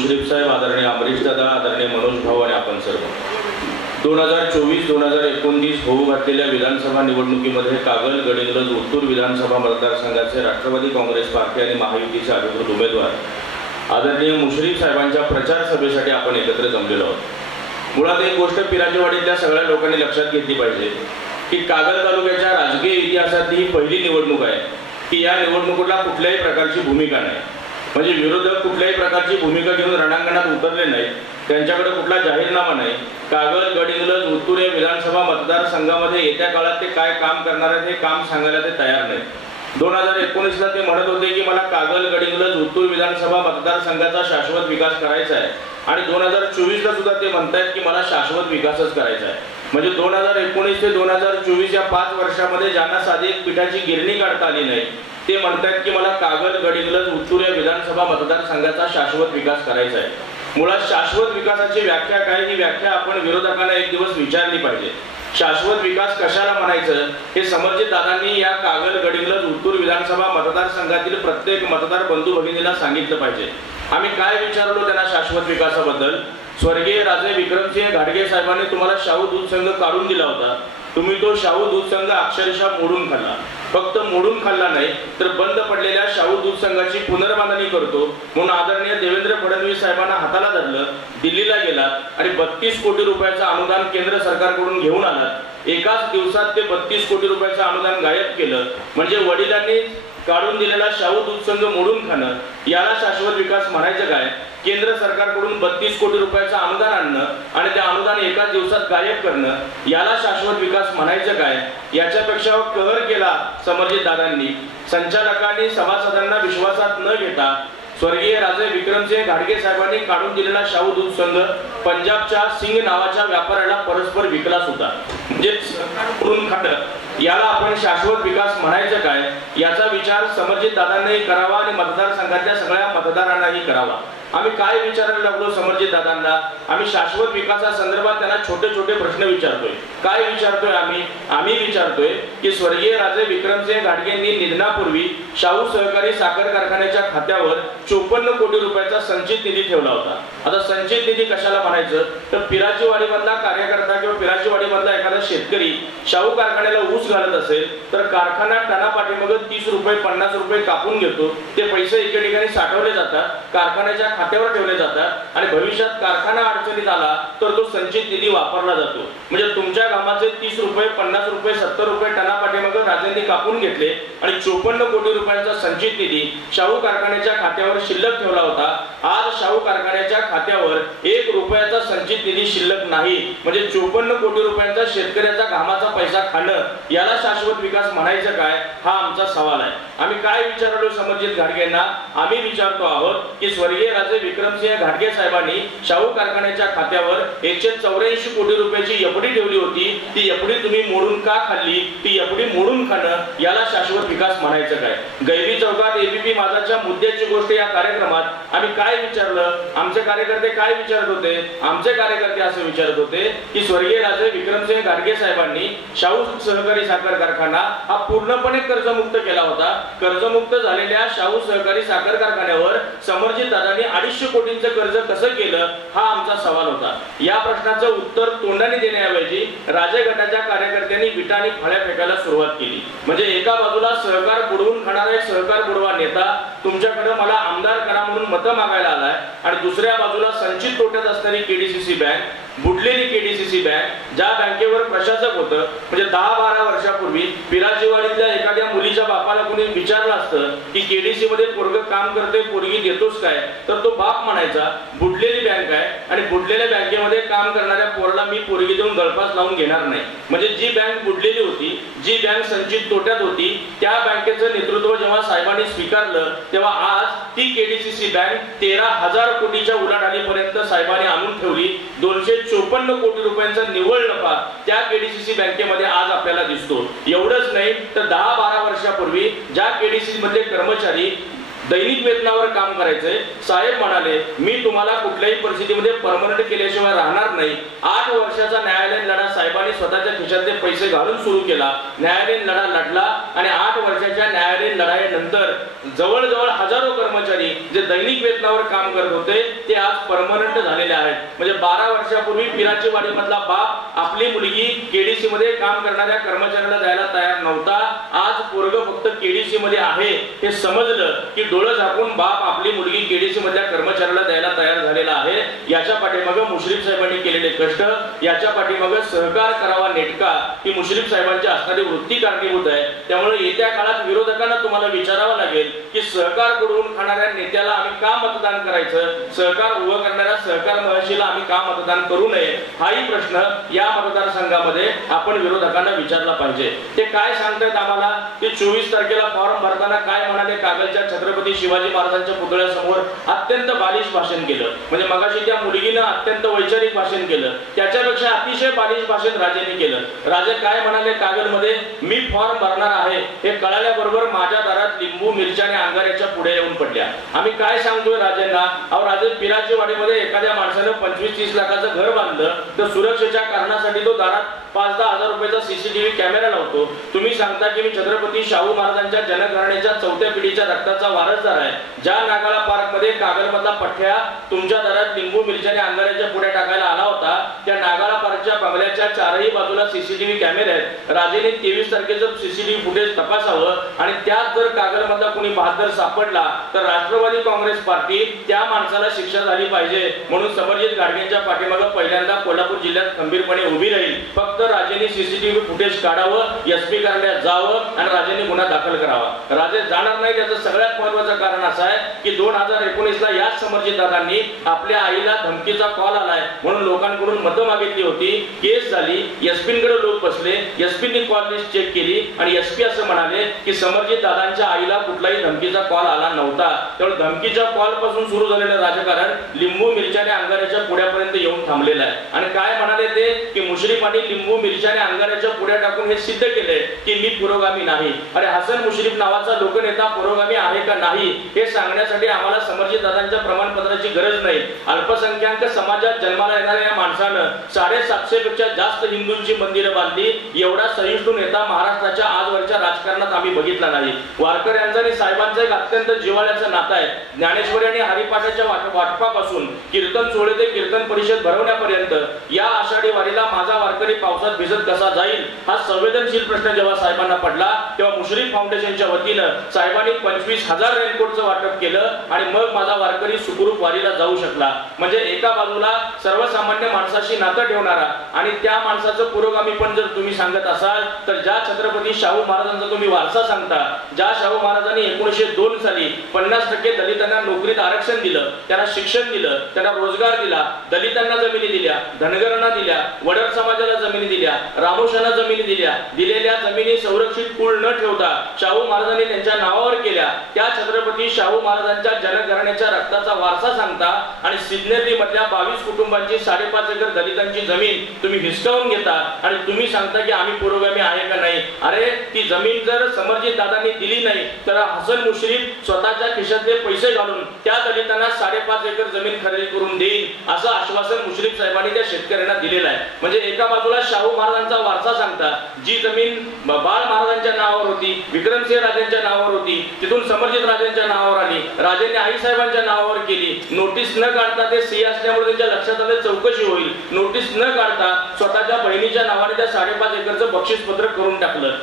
मुश्रीफ साहेब, आदरणीय अमरीश दादा, आदरणीय मनोज भाऊ आणि आपण सर्व 2024-2029 होऊ घातलेल्या विधानसभा निवडणुकीमध्ये कागल, गडिंग्लज, उत्तूर विधानसभा मतदारसंघाचे राष्ट्रवादी काँग्रेस पार्टी आणि महायुतीचे अधिकृत उमेदवार आदरणीय मुश्रीफ साहेबांच्या प्रचार सभेसाठी आपण एकत्र जमलेलो आहोत। मुळात एक गोष्ट पिराचीवाडीतल्या सगळ्या लोकांनी लक्षात घेतली पाहिजे की कागल तालुक्याच्या राजकीय इतिहासातली ही पहिली निवडणूक आहे की या निवडणुकीला कुठल्याही प्रकारची भूमिका नाही, म्हणजे विरोधक कुठल्याही प्रकारची भूमिका घेऊन रणांगणात उतरले नाहीत, त्यांच्याकडे कुठला जाहीरनामा नाही। कागल, गडिंग्लज, उत्तूर या विधानसभा मतदारसंघामध्ये येत्या काळात ते काय काम करणार आहेत हे काम सांगायला ते तयार नाहीत। 2019ला ते म्हणत होते की मला कागल, गडिंग्लज, उत्तूर विधानसभा मतदारसंघाचा शाश्वत विकास करायचा आहे आणि 2024ला सुद्धा ते म्हणतायत की मला शाश्वत विकासच करायचा आहे। म्हणजे 2019 ते 2024 या 5 वर्षामध्ये ज्यांना साधी एक पिठाची गिरणी काढता आली नाही ते म्हणतात की मला कागल, गडिंग्लज, उत्तूर या विधानसभा मतदारसंघाचा शाश्वत विकास करायचा आहे। मुळात शाश्वत विकासाची व्याख्या काय, ही व्याख्या आपण विरोधकांना एक दिवस विचारली पाहिजे। शाश्वत विकास कशाला म्हणायचं हे समर्जित दादांनी या कागल, गडिंग्लज, उत्तूर विधानसभा मतदारसंघातील प्रत्येक मतदार बंधू भगिनीला सांगितलं पाहिजे। आम्ही काय विचारलो त्यांना शाश्वत विकासाबद्दल? स्वर्गीय राजे विक्रमसिंह घाटगे साहेबांनी तुम्हाला शाहू दूध संघ काढून दिला होता, तुम्ही तो शाहू दूध संघ अक्षरशः मोडून खाल्ला। फक्त मोडून खाल्ला नाही तर बंद पडलेल्या शाहू दूध संघाची पुनर्बांधणी करतो म्हणून आदरणीय देवेंद्र फडणवीस साहेबांना हाताला धरलं, दिल्लीला गेला आणि 32 कोटी रुपयाचं अनुदान केंद्र सरकारकडून घेऊन आलात। एकाच दिवसात ते 32 कोटी रुपयाचं अनुदान गायब केलं। म्हणजे वडिलांनी काढून दिलेला शाहू दूध संघ मोडून खाणं याला शाश्वत विकास म्हणायचं काय? केंद्र सरकारकडून 32 कोटी रुपयाचं अनुदान आणणं आणि ते अनुदान एकाच दिवसात गायब करणं याला शाश्वत विकास म्हणायचं काय? याच्यापेक्षा कहर केला समर्जित दादांनी। संचालकांनी सभासदांना विश्वासात न घेता स्वर्गीय राजे विक्रमसिंह घाटगे साहेबांनी काढून दिलेला शाहू दूध संघ पंजाबच्या सिंग नावाच्या व्यापाऱ्याला परस्पर विकलाच होता। म्हणजे सरकारकडून खाणं याला आपण शाश्वत विकास म्हणायचं काय याचा विचार समर्जित दादांनाही करावा आणि मतदारसंघातल्या सगळ्या मतदारांनाही करावा। आम्ही काय विचारायला लागलो समर्जित दादांना? आम्ही शाश्वत विकासासंदर्भात त्यांना छोटे छोटे प्रश्न विचारतोय। काय विचारतोय आम्ही विचारतोय की स्वर्गीय राजे विक्रमसिंह घाटगेंनी निधनापूर्वी शाहू सहकारी साखर कारखान्याच्या खात्यावर 54 कोटी रुपयाचा संचित निधी ठेवला होता। आता संचित निधी कशाला म्हणायचं तर पिराचीवाडीमधला कार्यकर्ता किंवा पिराचीवाडीमधला एखादा शेतकरी शाहू कारखान्याला ऊस घालत असेल तर कारखाना टनापाठीमागे 30 रुपये 50 रुपये कापून घेतो, ते पैसे एके ठिकाणी साठवले जातात, कारखान्याच्या खात्यावर ठेवले जातात आणि भविष्यात कारखाना अडचणीत आला तर तो संचित निधी वापरला जातो। म्हणजे तुमच्या कामाचे 30 रुपये 50 रुपये 70 रुपये टनापाठीमागे राजेंनी कापून घेतले आणि 54 कोटी रुपयांचा संचित निधी शाहू कारखान्याच्या खात्यावर शिल्लक ठेवला होता। आज शाहू कारखान्याच्या खात्यावर 1 रुपयाचा संचित निधी शिल्लक नाही। म्हणजे 54 कोटी रुपयांचा शेतकऱ्याचा घामाचा पैसा खाणं याला शाश्वत विकास म्हणायचं काय हा आमचा सवाल आहे। आम्ही काय विचारलो समर्जित घाटगेंना? आम्ही विचारतो आहोत की स्वर्गीय राजे विक्रमसिंह घाटगे साहेबांनी शाहू कारखान्याच्या खात्यावर 184 कोटी रुपयाची एफडी ठेवली होती, ती एफडी तुम्ही मोडून का खाल्ली? ती एफडी मोडून खाणं याला शाश्वत विकास म्हणायचं काय? गैबी चौकात एबीपी माझाच्या मुद्द्याची गोष्ट या कार्यक्रमात आम्ही काय विचारलं? आमचे कार्यकर्ते काय विचारत होते? आमचे कार्यकर्ते असं विचारत होते की स्वर्गीय राजे विक्रमसिंह घाटगे साहेबांनी शाहू सहकारी साखर कारखाना हा पूर्णपणे कर्जमुक्त केला होता। कर्जमुक्त झालेल्या शाहू सहकारी साखर कारखान्यावर समर्जित दादांनी 250 कोटींचं कर्ज कसं केलं हा आमचा सवाल होता। या प्रश्नाचं उत्तर तोंडाने देण्याऐवजी राजे गटाच्या कार्यकर्त्यांनी विटा आणि फळ्या फेकायला सुरुवात केली। म्हणजे एका बाजूला सहकार बुडवून खाणारा एक सहकार बुडवा नेता तुमच्याकडे मला आमदार करा म्हणून मतं मागायला आलाय आणि दुसऱ्या बाजूला संचित तोट्यात असणारी केडीसीसी बँक, बुडलेली केडीसीसी बँक, ज्या बँकेवर प्रशासक होतं, म्हणजे 10-12 वर्षापूर्वी पिराचीवाडीतल्या एखाद्या मुलीच्या बापाला कोणी विचारलं असतं की केडीसी मध्ये पोरगं काम करते, पोरगी देतोस काय, तर तो बाप म्हणायचा बुडलेली बँक आहे आणि बुडलेल्या बँकेमध्ये काम करणाऱ्या पोराला मी पोरगी देऊन गळफास लावून घेणार नाही। म्हणजे जी बँक बुडलेली होती, जी बँक संचित तोट्यात होती, त्या बँकेचं नेतृत्व जेव्हा साहेबांनी स्वीकारलं तेव्हा आज ती केडीसीसी बँक 13,000 कोटीच्या उलाढालीपर्यंत साहेबांनी आणून ठेवली। 254 कोटी रुपयांचा निव्वळ नफा त्या केडीसीसी बँकेमध्ये आज आपल्याला दिसतो। एवढंच नाही तर 10-12 वर्षापूर्वी ज्या केडीसीसी मध्ये कर्मचारी दैनिक वेतनावर काम करायचंय। साहेब म्हणाले मी तुम्हाला कुठल्याही परिस्थितीमध्ये परमनंट केल्याशिवाय राहणार नाही। 8 वर्षाचा न्यायालयीन लढा साहेबांनी स्वतःच्या खिशातले पैसे घालून सुरू केला। न्यायालयीन लढा लढला आणि 8 वर्षाच्या न्यायालयीन लढाईनंतर जवळजवळ हजारो कर्मचारी जे दैनिक वेतनावर काम करत होते ते आज परमनंट झालेले आहेत। म्हणजे 12 वर्षापूर्वी पिराचीवाडी मधला बाप आपली मुलगी केडीसी मध्ये काम करणाऱ्या कर्मचाऱ्याला द्यायला तयार नव्हता, आज पोरग फक्त केडीसी मध्ये आहे हे समजलं की डोळं झाकून बाप आपली मुलगी केडीसी मधल्या कर्मचाऱ्याला द्यायला तयार झालेला आहे। याच्या पाठीमागे मुश्रीफ साहेबांनी केलेले कष्ट, याच्या पाठीमागे सहकार करावा नेटका ही मुश्रीफ साहेबांची असणारी वृत्ती कारणीभूत आहे। त्यामुळे येत्या काळात विरोधकांना तुम्हाला विचारावं लागेल की सहकार बुडवून खाणाऱ्या नेत्याला आम्ही का मतदान करायचं, सहकार उभं करणाऱ्या सहकार महर्षीला आम्ही का मतदान करू नये, हाही प्रश्न या मतदारसंघामध्ये आपण विरोधकांना विचारला पाहिजे। ते काय सांगतायत आम्हाला, ते 24 तारखेला फॉर्म भरताना काय म्हणाले, कागलच्या छत्रपती शिवाजी महाराजांच्या पुतळ्यासमोर अत्यंत बालिश भाषण केलं। म्हणजे मगाशी त्या मुलगीनं अत्यंत वैचारिक भाषण केलं, त्याच्यापेक्षा अतिशय बालिश भाषण राजेंनी केलं। राजे काय म्हणाले कागलमध्ये, मी फॉर्म भरणार आहे हे कळाल्याबरोबर माझ्या दारात लिंबू मिरच्या आणि अंगाऱ्याच्या पुढे येऊन पडल्या। आम्ही काय सांगतोय राजेंना, अहो राजे पिराचीवाडीमध्ये एखाद्या माणसानं 25-30 लाखाचं घर बांधलं तर सुरक्षेच्या कारणासाठी तो दारात 5-10 हजार रुपयाचा सीसीटीव्ही कॅमेरा लावतो। तुम्ही सांगता की मी छत्रपती शाहू महाराजांच्या जनगणनेच्या 4थ्या पिढीच्या रक्ताचा वारसदार आहे। ज्या नागाळा पार्क मध्ये कागलमधला पठ्या तुमच्या दारात लिंबू मिरच्या आणि अंगाऱ्याच्या पुढे टाकायला आला होता, त्या नागाळा पार्कच्या बंगल्याच्या 4ही बाजूला सीसीटीव्ही कॅमेरे आहेत। राजेने 23 तारखेचं सीसीटीव्ही फुटेज तपासावं आणि त्यात जर कागलमधला कोणी बहादर सापडला तर राष्ट्रवादी काँग्रेस पार्टी त्या माणसाला शिक्षा झाली पाहिजे म्हणून समरजित गाडगेंच्या पाठीमागे पहिल्यांदा कोल्हापूर जिल्ह्यात खंबीरपणे उभी राहील। फक्त राजेने सीसीटीव्ही फुटेज काढावं, एसपी कार्यालयात जावं आणि राजेने गुन्हा दाखल करावा। राजे जाणार नाही त्याचं सगळ्यात महत्त्वाचं कारण असं आहे की 2019 ला याच समरजित दादांनी आपल्या आईला धमकीचा कॉल आलाय म्हणून लोकांकडून मतं मागितली होती, केस झाली, एसपींकडे लोक बसले, एसपींनी कॉल लिस्ट चेक केली आणि एसपी असं म्हणाले की समरजित दादांच्या आईला कुठलाही धमकीचा कॉल आला नव्हता। त्यामुळे धमकीच्या कॉल पासून सुरू झालेलं राजकारण लिंबू मिरच्याने अंगाऱ्याच्या पुढ्यापर्यंत येऊन थांबलेलं आहे। आणि काय म्हणाले ते की मुश्रीफ आणि लिंबू मिरच्या आणि अंगाऱ्याच्या पुढ्या टाकून हे सिद्ध केले की मी पुरोगामी नाही। अरे हसन मुश्रीफ नावाचा लोकनेता पुरोगामी आहे का नाही हे सांगण्यासाठी आम्हाला समरजित दादांच्या प्रमाणपत्राची गरज नाही। अल्पसंख्याक समाजात जन्माला येणाऱ्या या माणसानं 750 पेक्षा जास्त हिंदूंची मंदिरं बांधली, एवढा सहिष्णू नेता महाराष्ट्राच्या आजवरच्या राजकारणात आम्ही बघितला नाही। वारकऱ्यांचा आणि साहेबांचा एक अत्यंत जिव्हाळ्याचं नातं आहे। ज्ञानेश्वरी आणि हरिपाठाच्या वाटपापासून कीर्तन सोहळे ते कीर्तन परिषद भरवण्यापर्यंत या आषाढी वारीला माझा वारकरी पावसात भिजत कसा जाईल हा संवेदनशील प्रश्न जेव्हा साहेबांना पडला तेव्हा मुश्रीफ फाउंडेशनच्या वतीनं साहेबांनी 25,000 रेनकोटचं वाटप केलं आणि मग माझा वारकरी सुखरूप वारीला जाऊ शकला। म्हणजे एका बाजूला सर्वसामान्य माणसाशी नातं ठेवणारा आणि त्या माणसाचं पुरोगामी पण जर तुम्ही सांगत असाल तर ज्या छत्रपती शाहू महाराजांचा तुम्ही वारसा सांगता, ज्या शाहू महाराजांनी 1902 साली 50% दलितांना नोकरीत आरक्षण दिलं, त्यांना शिक्षण दिलं, त्यांना रोजगार दिला, दलितांना जमिनी दिल्या, धनगरांना दिल्या, वडर समाजाला जमिनी दिल्या, रामोशांना जमिनी दिल्या, दिलेल्या जमिनी संरक्षित कुळ न ठेवता शाहू महाराजांनी त्यांच्या नावावर केल्या, त्या छत्रपती शाहू महाराजांच्या जनगणनेच्या रक्ताचा वारसा सांगता आणि सिडनेरी मधल्या 22 कुटुंबांची 5.5 एकर दलितांची जमीन तुम्ही हिसकावून घेता आणि तुम्ही सांगता की आम्ही पुरोगामी आहे का नाही। अरे ती जमीन जर समरजित दादांनी दिली नाही तर हसन मुश्रीफ स्वतःच्या खिशातले पैसे घालून त्या दलितांना 5.5 एकर जमीन खरेदी करून देईल असं आश्वासन मुश्रीफ साहेबांनी त्या शेतकऱ्यांना दिलेलं आहे। म्हणजे एका बाजूला शाहू महाराजांचा वारसा सांगता, जी जमीन बाळ महाराजांच्या नावावर होती, विक्रमसिंह राजांच्या नावावर होती, तिथून समरजित राजांच्या नावावर आली, राजांनी आई साहेबांच्या नावावर केली, नोटीस न काढता ते सी असल्यामुळे त्यांच्या लक्षात आले चौकशी होईल, नोटीस न काढता स्वतःच्या बहिणीच्या नावाने त्या 5.5 एकरचं बक्षीस पत्रक करून टाकलं।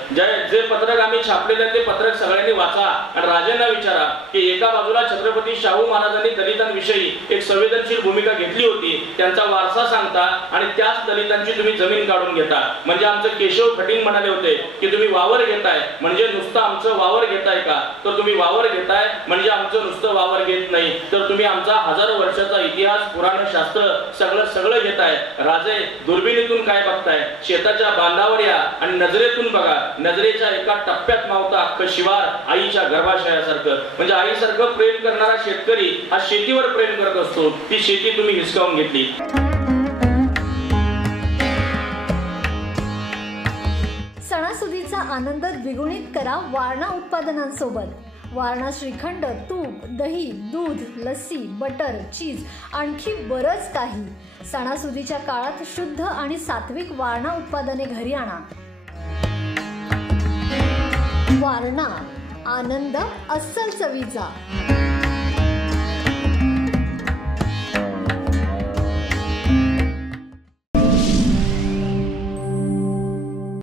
जे पत्रक आम्ही छापलेलं ते पत्रक सगळ्यांनी वाचा आणि राजांना विचारा की एका बाजूला छत्रपती शाहू महाराजांनी दलितांविषयी एक संवेदनशील भूमिका घेतली होती, त्यांचा वारसा सांगता आणि त्याच दलितांची तुम्ही जमीन काढून घेता। म्हणजे आमचं केशव खटिंग म्हणाले होते की तुम्ही वावर घेताय म्हणजे नुसतं आमचं वावर घेताय का, तर तुम्ही वावर घेताय म्हणजे आमचं नुसतं वावर घेत नाही तर तुम्ही आमचा हजारो वर्षाचा इतिहास, पुराण, शास्त्र सगळं घेताय। राजे दुर्बिणीतून काय बघताय, शेताच्या बांधावर या आणि नजरेतून बघा, नजरेच्या एका टप्प्यात मावता अख्खं शिवार आईच्या गर्भाशयासारखं। म्हणजे आईसारखं प्रेम करणारा शेतकरी हा शेतीवर प्रेम करत असतो, ती शेती तुम्ही हिसकावून घेतली। सणासुदीचा आनंद द्विगुणित करा वारणा उत्पादनांसोबत। वारणा श्रीखंड, तूप, दही, दूध, लस्सी, बटर, चीज आणखी बरंच काही। सणासुदीच्या काळात शुद्ध आणि सात्विक वारणा उत्पादने घरी आणा। वारणा, आनंद अस्सल चवीचा।